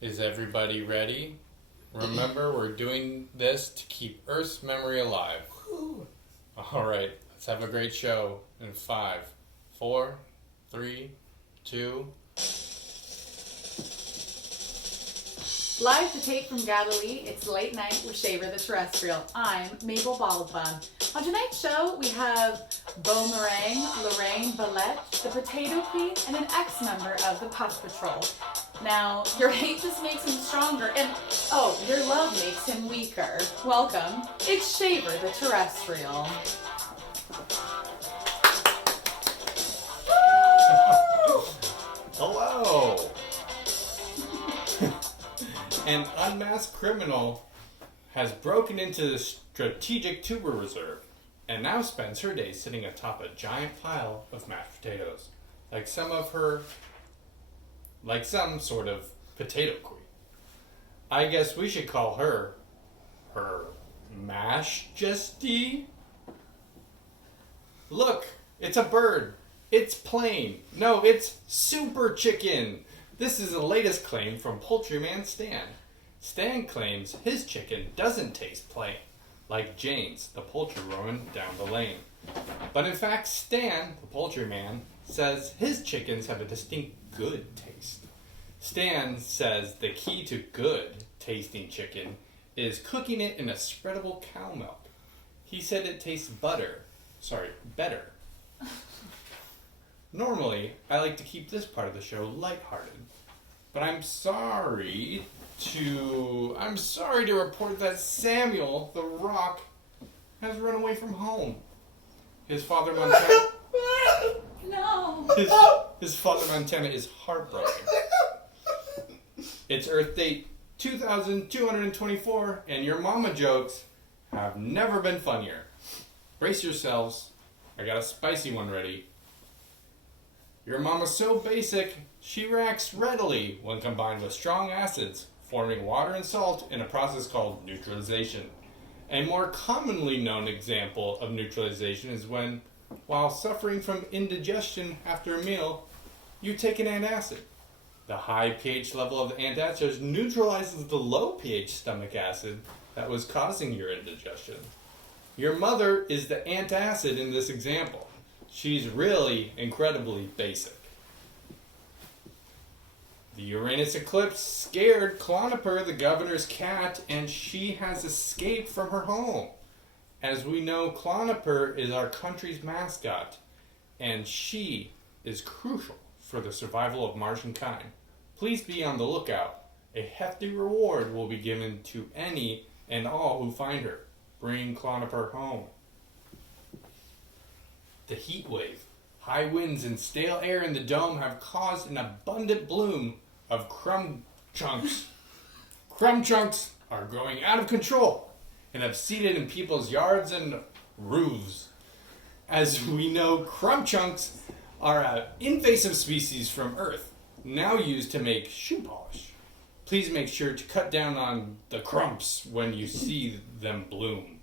Is everybody ready? Remember, we're doing this to keep Earth's memory alive. All right, let's have a great show in 5, 4, 3, 2. Live to tape from Galilee, it's Late Night with Shaver the Terrestrial. I'm Mabel Montana. On tonight's show, we have Boomerang, Lorraine Valette, the Potato Queen, and an ex-member of the Puff Patrol. Now, your hate just makes him stronger, and your love makes him weaker. Welcome, it's Shaver the Terrestrial. Hello! An unmasked criminal has broken into the strategic tuber reserve and now spends her day sitting atop a giant pile of mashed potatoes, like some sort of potato queen. I guess we should call her Majesty. Look, it's a bird. It's plain. No, it's super chicken. This is the latest claim from Poultryman Stan. Stan claims his chicken doesn't taste plain, like Jane's, the poultry woman down the lane. But in fact, Stan, the poultryman, says his chickens have a distinct good taste. Stan says the key to good tasting chicken is cooking it in a spreadable cow milk. He said it tastes better. Normally, I like to keep this part of the show lighthearted, but I'm sorry to report that Samuel, the Rock, has run away from home. His father Montana... No! His father Montana is heartbroken. It's Earth Date 2224, and your mama jokes have never been funnier. Brace yourselves. I got a spicy one ready. Your mama's so basic, she reacts readily when combined with strong acids, forming water and salt in a process called neutralization. A more commonly known example of neutralization is when, while suffering from indigestion after a meal, you take an antacid. The high pH level of the antacid neutralizes the low pH stomach acid that was causing your indigestion. Your mother is the antacid in this example. She's really incredibly basic. The Uranus eclipse scared Cloniper, the governor's cat, and she has escaped from her home. As we know, Cloniper is our country's mascot, and she is crucial for the survival of Martian kind. Please be on the lookout. A hefty reward will be given to any and all who find her. Bring Cloniper home. The heat wave, high winds, and stale air in the dome have caused an abundant bloom of crumb chunks. Crumb chunks are growing out of control and have seeded in people's yards and roofs. As we know, crumb chunks are an invasive species from Earth, now used to make shoe polish. Please make sure to cut down on the crumps when you see them bloom.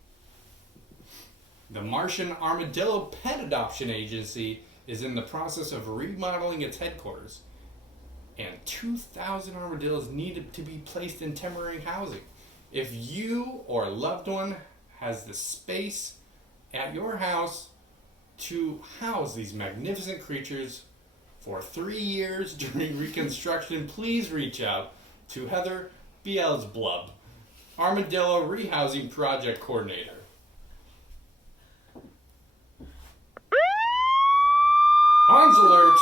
The Martian Armadillo Pet Adoption Agency is in the process of remodeling its headquarters, and 2,000 armadillos need to be placed in temporary housing. If you or a loved one has the space at your house to house these magnificent creatures for 3 years during reconstruction, please reach out to Heather Beelzebub, Armadillo Rehousing Project Coordinator. Hans alert!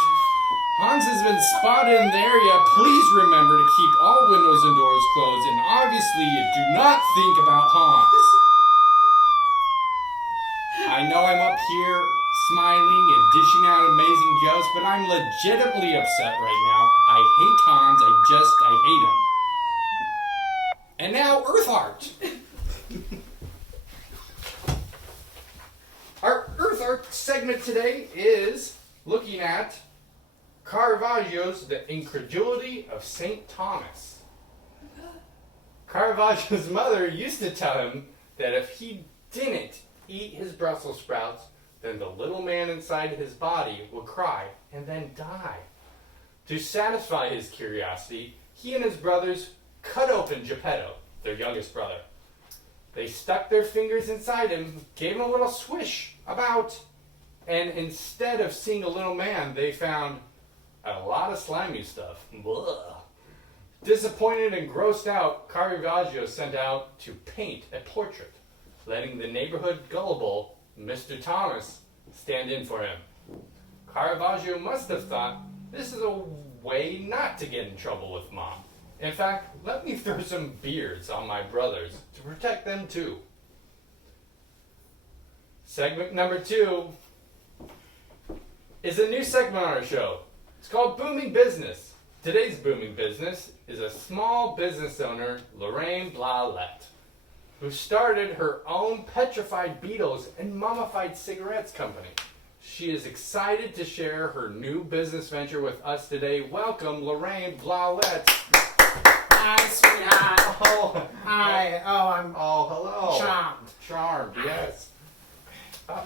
Hans has been spotted in the area. Please remember to keep all windows and doors closed, and obviously do not think about Hans. I know I'm up here smiling and dishing out amazing jokes, but I'm legitimately upset right now. I hate Hans. I hate him. And now, Earth Art. Our Earth Art segment today is looking at Caravaggio's The Incredulity of St. Thomas. Caravaggio's mother used to tell him that if he didn't eat his Brussels sprouts, then the little man inside his body would cry and then die. To satisfy his curiosity, he and his brothers cut open Geppetto, their youngest brother. They stuck their fingers inside him, gave him a little swish about, and instead of seeing a little man, they found a lot of slimy stuff. Blah. Disappointed and grossed out, Caravaggio sent out to paint a portrait, letting the neighborhood gullible Mr. Thomas stand in for him. Caravaggio must have thought, this is a way not to get in trouble with Mom. In fact, let me throw some beards on my brothers to protect them too. Segment number 2 is a new segment on our show. It's called Booming Business. Today's booming business is a small business owner, Lorraine Blalette, who started her own petrified beetles and mummified cigarettes company. She is excited to share her new business venture with us today. Welcome, Lorraine Blalette. Hi, sweetheart. Oh, Hi. I'm hello. charmed. Charmed, yes.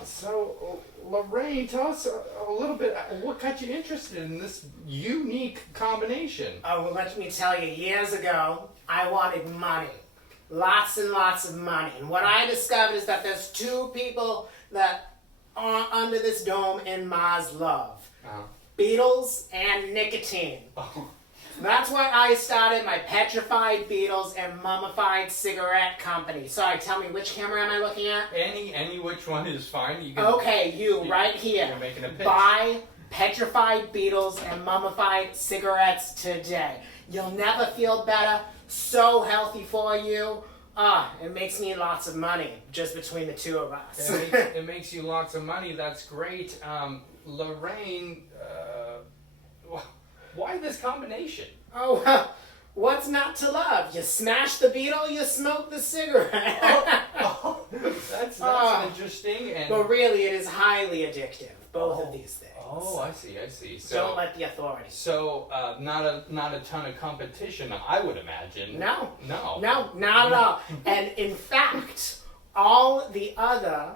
So, Lorraine, tell us a little bit, what got you interested in this unique combination? Oh, well, let me tell you, years ago, I wanted money. Lots and lots of money. And what I discovered is that there's two people that are under this dome in Ma's love. Beetles and nicotine. Oh. That's why I started my petrified beetles and mummified cigarette company. Sorry, tell me, which camera am I looking at? Any which one is fine. You can, Okay, right here. You're making a pitch. Buy petrified beetles and mummified cigarettes today. You'll never feel better. So healthy for you. It makes me lots of money just between the two of us. It makes you lots of money. That's great. Lorraine, why this combination? Oh, well, what's not to love? You smash the beetle, you smoke the cigarette. That's interesting. And But really, it is highly addictive, both of these things. Oh, I see. So, don't let the authorities. So, not a ton of competition, I would imagine. No, not at all. And in fact, all the other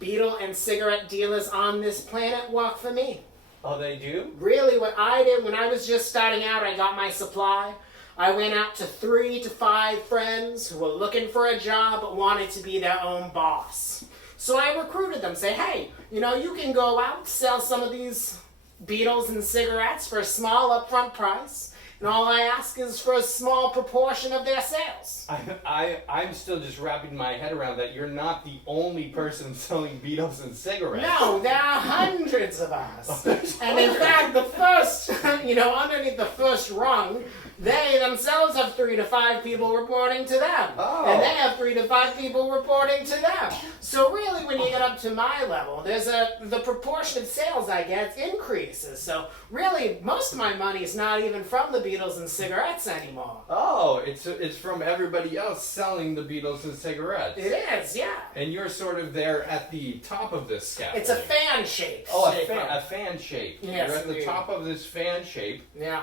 beetle and cigarette dealers on this planet work for me. Oh, they do? Really, what I did when I was just starting out, I got my supply. I went out to 3 to 5 friends who were looking for a job but wanted to be their own boss. So I recruited them, say, hey, you can go out, sell some of these beetles and cigarettes for a small upfront price, and all I ask is for a small proportion of their sales. I'm still just wrapping my head around that you're not the only person selling beetles and cigarettes. No, there are hundreds of us. And in fact, the first, underneath the first rung, they themselves have 3 to 5 people reporting to them. Oh. And they have 3 to 5 people reporting to them. So really, when you get up to my level, the proportion of sales I get increases. So really, most of my money is not even from the beetles and cigarettes anymore. Oh, it's from everybody else selling the beetles and cigarettes. It is, yeah. And you're sort of there at the top of this scaffolding. It's a fan shape. Oh, a fan shape. Yes, you're at the indeed. top of this fan shape. Yeah.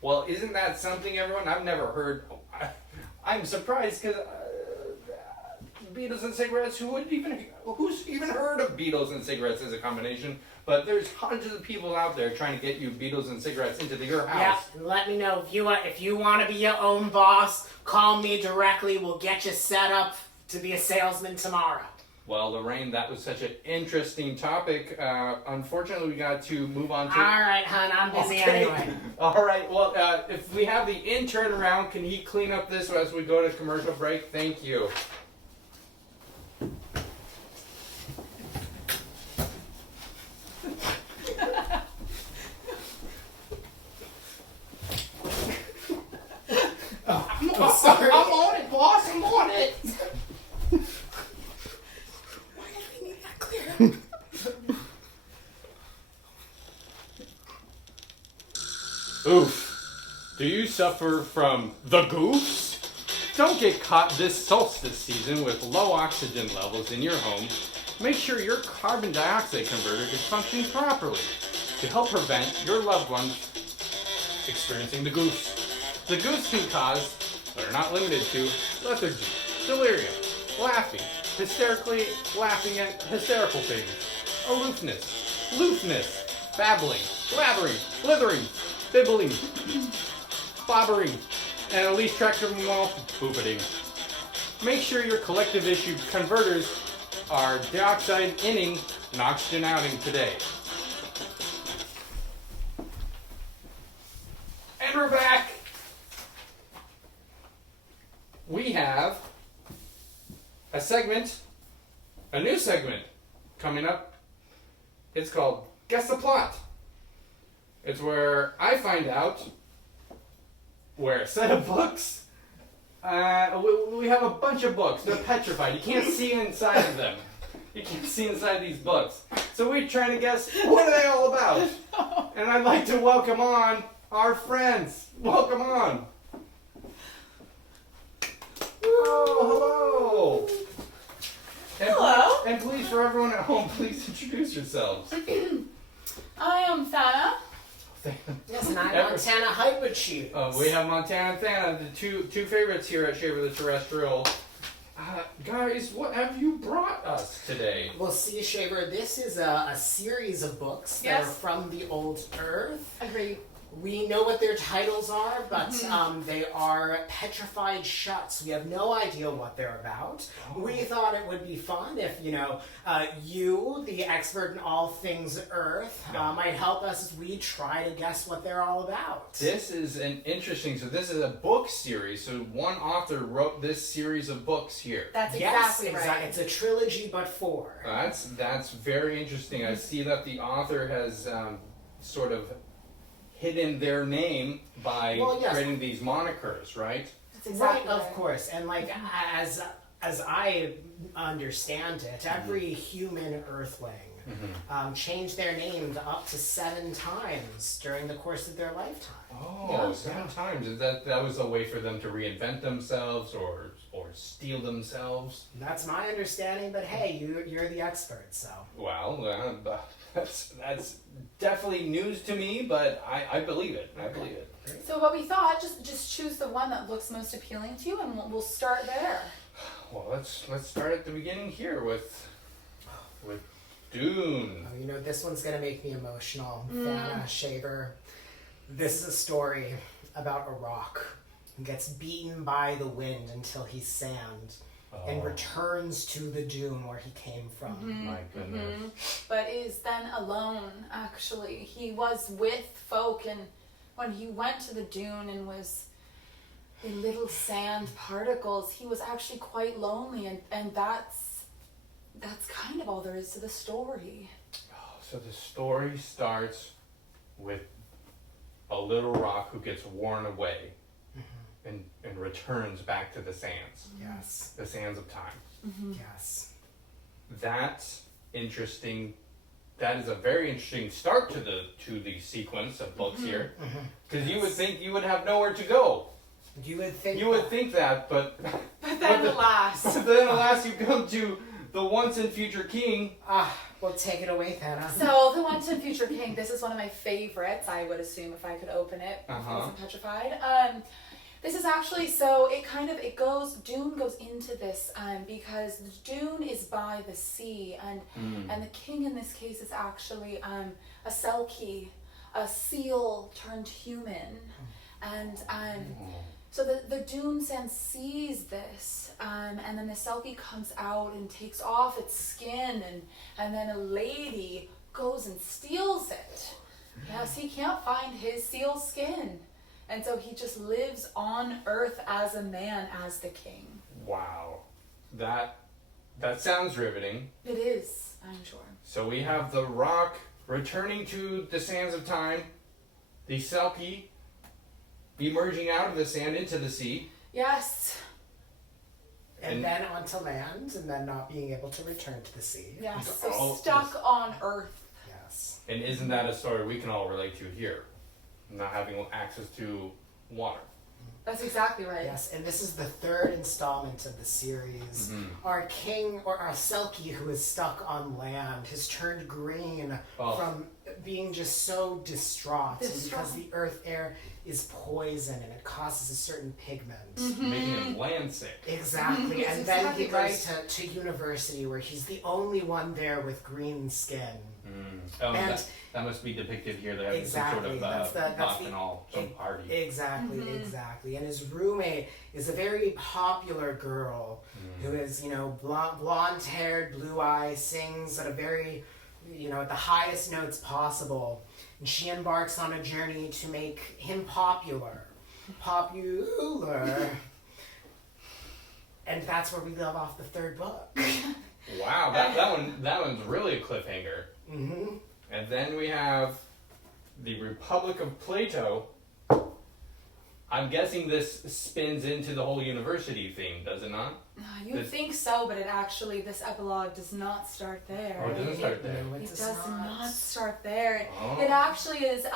Well, isn't that something, everyone? I've never heard. I'm surprised because beetles and cigarettes. Who's even heard of beetles and cigarettes as a combination? But there's hundreds of people out there trying to get you beetles and cigarettes into your house. Yeah, and let me know if you want to be your own boss. Call me directly. We'll get you set up to be a salesman tomorrow. Well, Lorraine, that was such an interesting topic. Unfortunately, we got to move on to... All right, hon, I'm busy anyway. All right, well, if we have the intern around, can he clean up this as we go to commercial break? Thank you. Sorry. I'm on it, boss. I'm on it. Why did we need that clear? Oof. Do you suffer from the goofs? Don't get caught this solstice season with low oxygen levels in your home. Make sure your carbon dioxide converter is functioning properly to help prevent your loved ones experiencing the goofs. The goofs can cause, but are not limited to, lethargy, delirium, laughing, hysterically laughing at hysterical things, aloofness, babbling, blabbering, blithering, bibbling, bobbering, and at least track them all booping. Make sure your collective issue converters are dioxide inning and oxygen outing today. And we're back. We have a new segment coming up. It's called Guess the Plot. It's where I find out where a set of books, we have a bunch of books. They're petrified. You can't see inside of them. You can't see inside these books. So we're trying to guess, what are they all about? And I'd like to welcome on our friends. Welcome on. Oh, hello. Hello. And please, for everyone at home, please introduce yourselves. I am Thana. Yes, and I'm Montana Hypertube. We have Montana and Thana, the two favorites here at Shaver the Terrestrial. Guys, what have you brought us today? Well, see, Shaver, this is a series of books that are from the old Earth. Agreed. We know what their titles are, but they are petrified shuts. We have no idea what they're about. Oh. We thought it would be fun if, you, the expert in all things Earth, might help us as we try to guess what they're all about. This is this is a book series, so one author wrote this series of books here. That's exactly right. It's a trilogy, but 4. That's very interesting. I see that the author has sort of hidden their name by creating these monikers, right? That's exactly right. Of course. And as I understand it, every human Earthling changed their name up to 7 times during the course of their lifetime. Oh, 7 times. That was a way for them to reinvent themselves or steal themselves? That's my understanding, but hey, you're the expert, so. Well, that's definitely news to me, but I believe it. I believe it. So what we thought, just choose the one that looks most appealing to you, and we'll start there. Well, let's start at the beginning here with Dune. Oh, this one's gonna make me emotional. Thana, Shaver. This is a story about a rock who gets beaten by the wind until he's sand. And returns to the dune where he came from. My goodness. But is then alone, actually. He was with folk, and when he went to the dune and was in little sand particles, he was actually quite lonely, and that's kind of all there is to the story. Oh, so the story starts with a little rock who gets worn away. And returns back to the sands. Yes. The sands of time. Yes. That's interesting. That is a very interesting start to the sequence of books here. Because you would think you would have nowhere to go. You would think that, but then alas. But then alas, you come to the once and future king. Well, take it away, Thana. So, the Once and Future King, this is one of my favorites, I would assume, if I could open it. If it wasn't petrified. This is actually, Dune goes into this because Dune is by the sea, and the king in this case is actually a Selkie, a seal turned human. And so the Dune sand sees this, and then the Selkie comes out and takes off its skin, and then a lady goes and steals it. Yes, he can't find his seal skin. And so he just lives on Earth as a man, as the king. Wow. That sounds riveting. It is, I'm sure. So we have the rock returning to the sands of time, the Selkie emerging out of the sand into the sea. Yes. And then onto land, and then not being able to return to the sea. Yes, so stuck on Earth. Yes. And isn't that a story we can all relate to here? Not having access to water. That's exactly right. Yes, and this is the 3rd installment of the series. Our king, or our Selkie, who is stuck on land, has turned green from being just so distraught. Because the earth air is poison and it causes a certain pigment. Making him land sick. Exactly. And then he goes to university where he's the only one there with green skin. Oh, And that must be depicted here. They're having exactly, some sort of bacchanal, some party. Exactly. And his roommate is a very popular girl who is, blonde-haired, blue eyes, sings at a very, at the highest notes possible. And she embarks on a journey to make him popular. And that's where we leave off the third book. Wow, that one's really a cliffhanger. Mm-hmm. And then we have the Republic of Plato. I'm guessing this spins into the whole university theme, does it not? You think so, but this epilogue does not start there. Oh, it doesn't start there. It does not start there. Oh. It actually is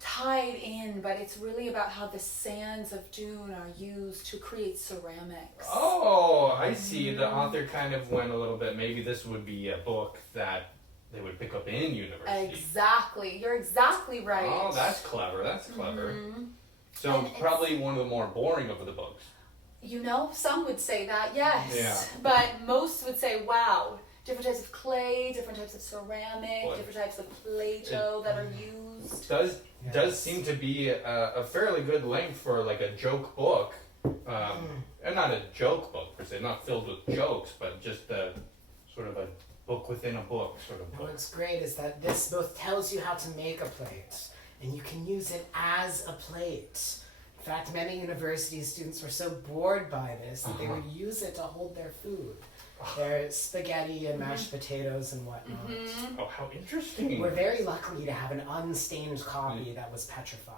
tied in, but it's really about how the sands of Dune are used to create ceramics. Oh, I see. The author kind of went a little bit, maybe this would be a book that they would pick up in university. Exactly. You're exactly right. Oh, that's clever. Mm-hmm. So And probably one of the more boring of the books. Some would say that, yes. Yeah. But most would say, wow, different types of clay, different types of ceramic, What? different types of Play-Doh that are used. Does seem to be a fairly good length for like a joke book. And not a joke book per se, not filled with jokes, but just a sort of a book within a book sort of book. What's great is that this both tells you how to make a plate, and you can use it as a plate. In fact, many university students were so bored by this that they would use it to hold their food. Their spaghetti and mashed potatoes and whatnot. Mm-hmm. Oh, how interesting. We're very lucky to have an unstained copy that was petrified.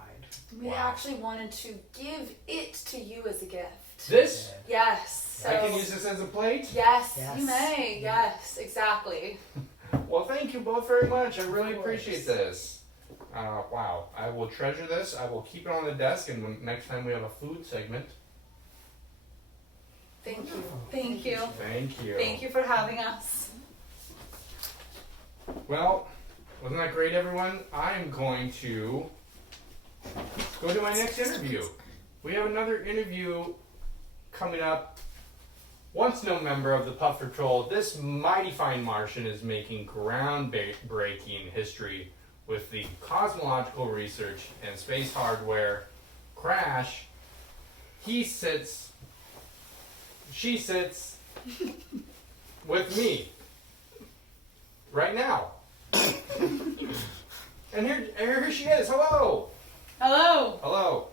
We actually wanted to give it to you as a gift. This? Yes. So, I can use this as a plate? Yes, Yes. you may. Yes, exactly. Well, thank you both very much. I really appreciate this. Wow. I will treasure this. I will keep it on the desk, and next time we have a food segment. Thank you. Thank you. Thank you. Thank you for having us. Well, wasn't that great, everyone? I'm going to go to my next interview. We have another interview coming up. Once no member of the Puff Patrol, this mighty fine Martian is making groundbreaking history with the cosmological research and space hardware Crash. She sits with me right now. And here she is. Hello. Hello. Hello.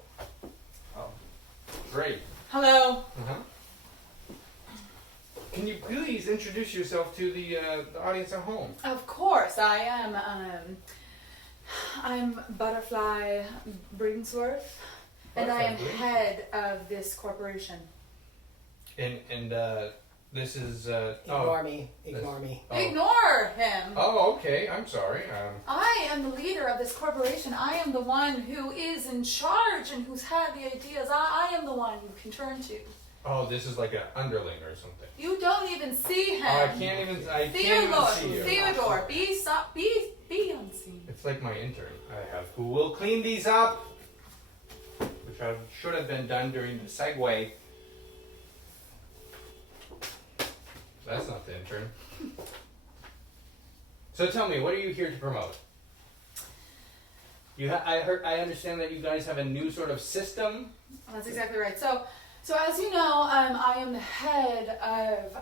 Oh, great. Hello. Uh-huh. Can you please introduce yourself to the audience at home? Of course, I am. I'm Butterfly Bringsworth, and I am head of this corporation. And this is Ignore me. Oh. Ignore him. Oh, okay. I'm sorry. I am the leader of this corporation. I am the one who is in charge and who's had the ideas. I am the one you can turn to. Oh, this is like an underling or something. You don't even see him. Oh, I can't even see you. Theodore, be unseen. It's like my intern I have, who will clean these up, which should have been done during the segue. That's not the intern. So tell me, what are you here to promote? I understand that you guys have a new sort of system. That's exactly right. So as you know, I am the head of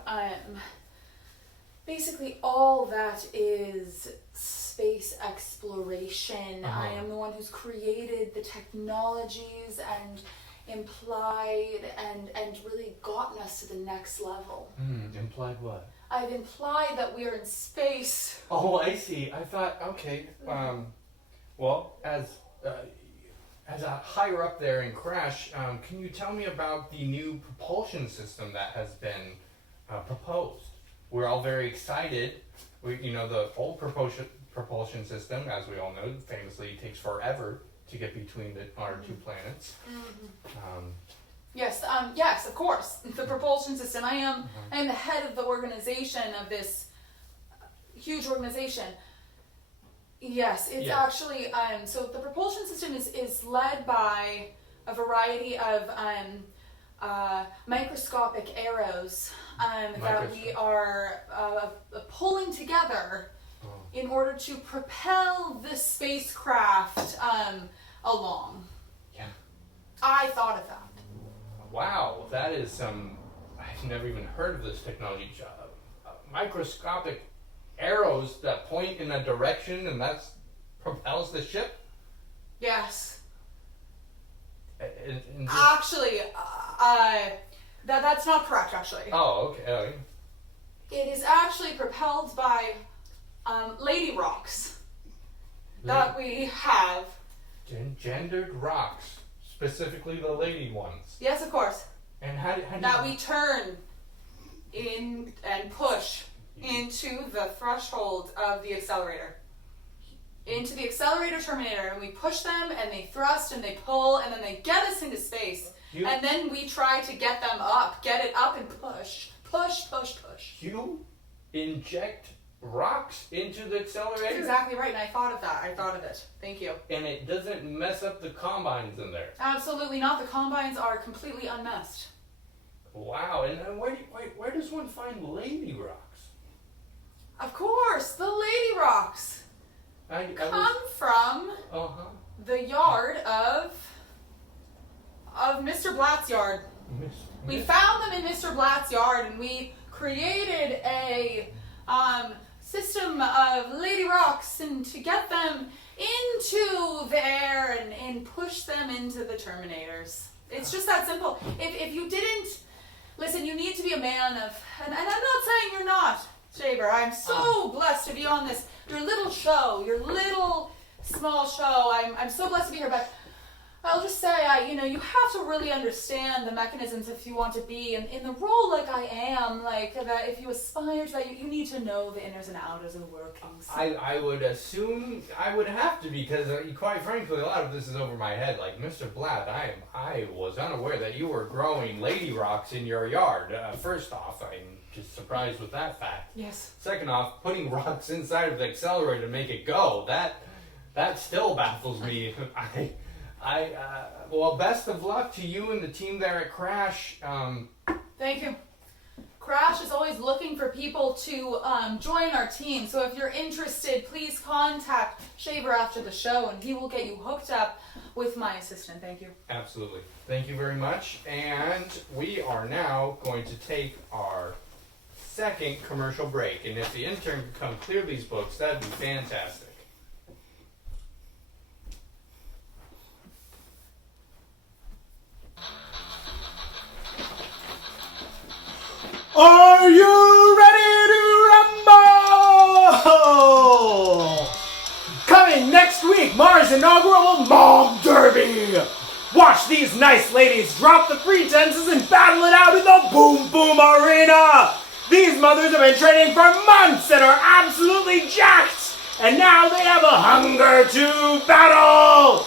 basically all that is space exploration. I am the one who's created the technologies and implied and really gotten us to the next level. Implied what? I've implied that we're in space. Oh, I see. I thought, okay. Well, as a higher up there in Crash, can you tell me about the new propulsion system that has been proposed? We're all very excited. The old propulsion system, as we all know, famously takes forever to get between our two planets. Yes, of course. The propulsion system. I am the head of the organization of this huge organization. Yes, it's actually so the propulsion system is led by a variety of microscopic arrows that we are pulling together in order to propel the spacecraft along. Yeah. I thought of that. Wow, that is I've never even heard of this technology. Microscopic arrows that point in a direction and that propels the ship? Yes. Actually, that's not correct, actually. Oh, okay. It is actually propelled by lady rocks that we have. Gendered rocks, specifically the lady ones. Yes, of course. And how do that we turn in and push into the threshold of the accelerator. Into the accelerator terminator, and we push them, and they thrust, and they pull, and then they get us into space. And then we try to get them up, get it up and push. Push, push, push. You inject rocks into the accelerator? That's exactly right, and I thought of that. I thought of it. Thank you. And it doesn't mess up the combines in there? Absolutely not. The combines are completely unmessed. Wow, and where does one find lady rocks? Of course, the lady rocks come from the yard of Mr. Blatt's yard. We found them in Mr. Blatt's yard, and we created a system of lady rocks, and to get them into the air and push them into the terminators. It's just that simple. If you didn't listen, you need to be a man of, and I'm not saying you're not, Shaver. I'm so blessed to be on this, your little show, your little small show. I'm so blessed to be here, but I'll just say, you have to really understand the mechanisms if you want to be in the role like I am, like that. If you aspire to that, you need to know the inners and outers and workings. I would assume I would have to, because quite frankly, a lot of this is over my head. Like, Mr. Blatt, I was unaware that you were growing lady rocks in your yard. First off, I'm just surprised with that fact. Yes. Second off, putting rocks inside of the accelerator to make it go, that still baffles me. Well, best of luck to you and the team there at Crash. Thank you. Crash is always looking for people to join our team. So if you're interested, please contact Shaver after the show, and he will get you hooked up with my assistant. Thank you. Absolutely. Thank you very much. And we are now going to take our second commercial break. And if the intern could come clear these books, that'd be fantastic. Are you ready to rumble? Coming next week, Mars' inaugural Mom Derby. Watch these nice ladies drop the pretenses and battle it out in the Boom Boom Arena. These mothers have been training for months and are absolutely jacked. And now they have a hunger to battle.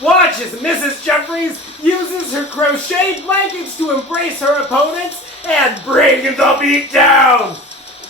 Watch as Mrs. Jeffries uses her crocheted blankets to embrace her opponents and bring the beat down.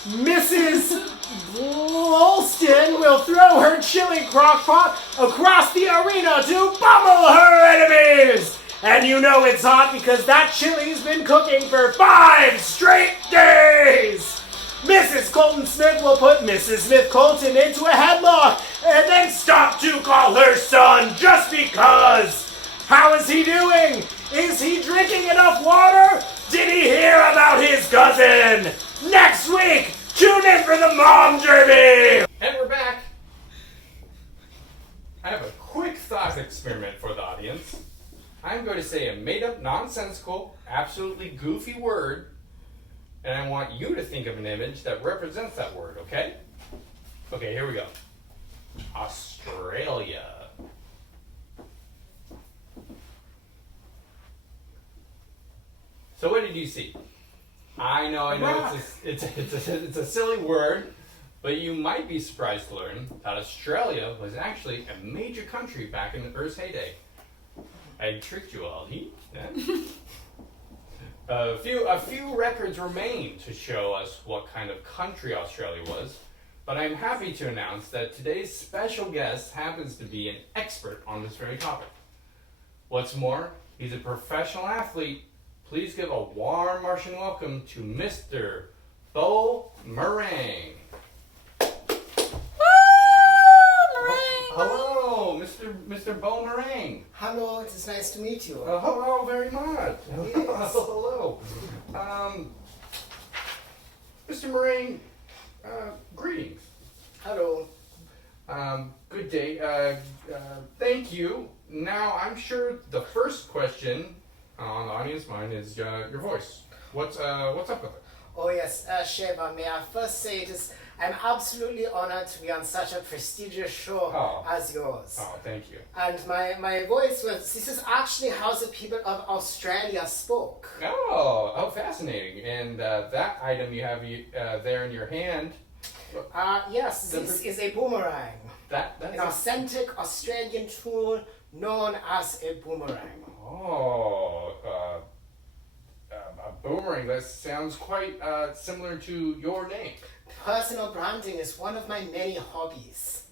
Mrs. Wolston will throw her chili crock pot across the arena to pummel her enemies. And you know it's hot because that chili's been cooking for 5 straight days. Mrs. Colton Smith will put Mrs. Smith Colton into a headlock and then stop to call her son just because. How is he doing? Is he drinking enough water? Did he hear about his cousin? Next week, tune in for the Mom Derby! And we're back. I have a quick thought experiment for the audience. I'm going to say a made-up, nonsensical, absolutely goofy word, and I want you to think of an image that represents that word, okay? Okay, here we go. Australia. So what did you see? I know, it's a silly word, but you might be surprised to learn that Australia was actually a major country back in the Earth's heyday. I tricked you all, A few records remain to show us what kind of country Australia was, but I'm happy to announce that today's special guest happens to be an expert on this very topic. What's more, he's a professional athlete. Please give a warm Martian welcome to Mr. Bo Meringue. Hello, Mr. Boomerang. Hello, it is nice to meet you. Hello very much. Yes. Hello. Mr. Meringue, greetings. Hello. Good day. Thank you. Now, I'm sure the first question on the audience mind is your voice. What's up with it? Oh yes, Sheva, may I first say I'm absolutely honored to be on such a prestigious show as yours. Oh, thank you. And my voice this is actually how the people of Australia spoke. Oh, fascinating. And that item you have there in your hand. Yes, this is a boomerang. That's An authentic Australian tool known as a boomerang. Oh, a boomerang. That sounds quite similar to your name. Personal branding is one of my many hobbies.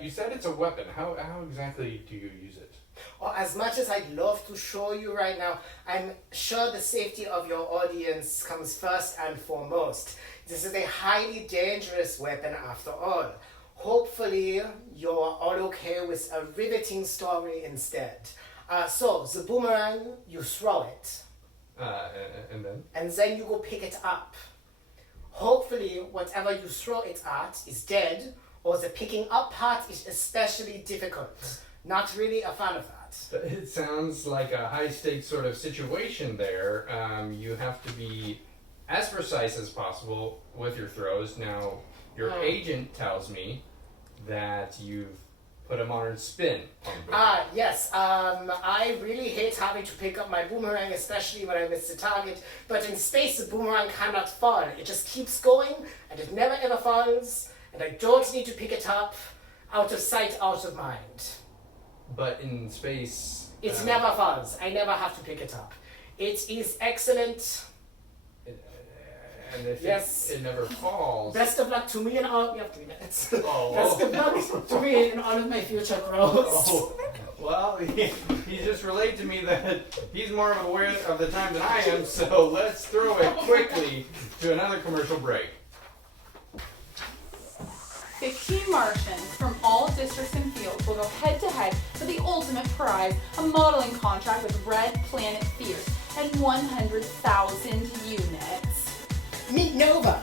You said it's a weapon. How exactly do you use it? Or as much as I'd love to show you right now, I'm sure the safety of your audience comes first and foremost. This is a highly dangerous weapon after all. Hopefully, you're all okay with a riveting story instead. So, the boomerang, you throw it. And then? And then you go pick it up. Hopefully, whatever you throw it at is dead, or the picking up part is especially difficult. Not really a fan of that. It sounds like a high-stakes sort of situation there. You have to be as precise as possible with your throws. Now, your agent tells me that you've put a modern spin on boomerang. Yes. I really hate having to pick up my boomerang, especially when I miss the target. But in space, the boomerang cannot fall. It just keeps going, and it never ever falls. And I don't need to pick it up. Out of sight, out of mind. But in space... It never falls. I never have to pick it up. It is excellent. And if Yes. it never falls... Best of luck to me and all. We have 3 minutes. Best Oh. of luck to me and all of my future growth. Oh, well, he just relayed to me that he's more aware of the time than I am, so let's throw it quickly to another commercial break. 15 Martians from all districts and fields will go head-to-head for the ultimate prize, a modeling contract with Red Planet Fierce and 100,000 units. Meet Nova.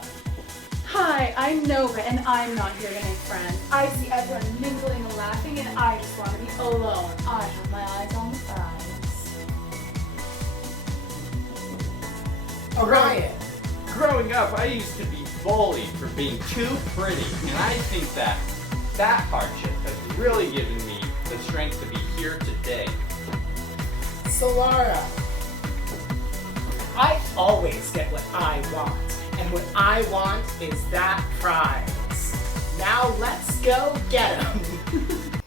Hi, I'm Nova, and I'm not here to make friends. I see everyone mingling and laughing, and I just want to be alone. I have my eyes on the prize. Orion. Growing up, I used to be bullied for being too pretty, and I think that hardship has really given me the strength to be here today. Solara. I always get what I want, and what I want is that prize. Now let's go get him.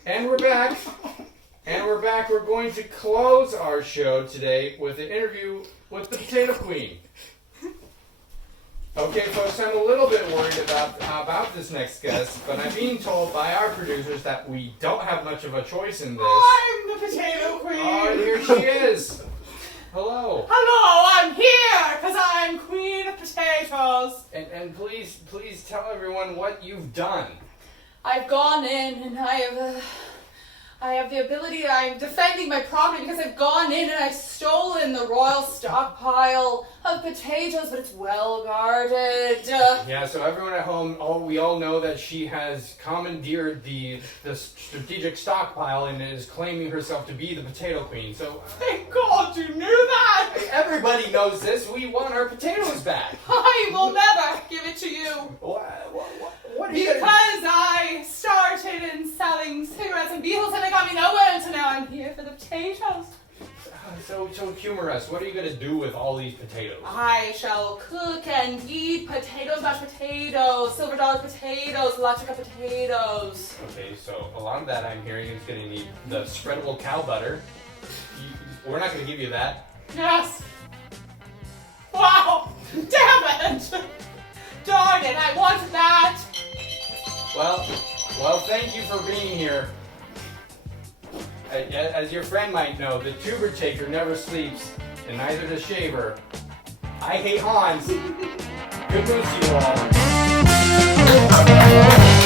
And we're back. We're going to close our show today with an interview with the Potato Queen. Okay, folks, I'm a little bit worried about this next guest, but I'm being told by our producers that we don't have much of a choice in this. I'm the Potato Queen! Oh, and here she is. Hello. Hello, I'm here because I'm Queen of Potatoes. And please tell everyone what you've done. I've gone in and I have the ability, I'm defending my property because I've gone in and I've stolen the royal stockpile of potatoes, but it's well guarded. Yeah, so everyone at home, we all know that she has commandeered the strategic stockpile and is claiming herself to be the Potato Queen. So Thank God you knew that! everybody knows this. We want our potatoes back. I will never give it to you. What are you Because gonna... I started in selling cigarettes and beetles and it got me nowhere, and so now I'm here for the potatoes. So humor us. What are you going to do with all these potatoes? I shall cook and eat potatoes, mashed potatoes, silver dollar potatoes, lachica potatoes. Okay, so a lot of that I'm hearing is going to need the spreadable cow butter. We're not going to give you that. Yes. Wow. Damn it. Darn it, I wanted that. Well, thank you for being here. As your friend might know, the tuber taker never sleeps, and neither does Shaver. I hate Hans. Good moose, you all.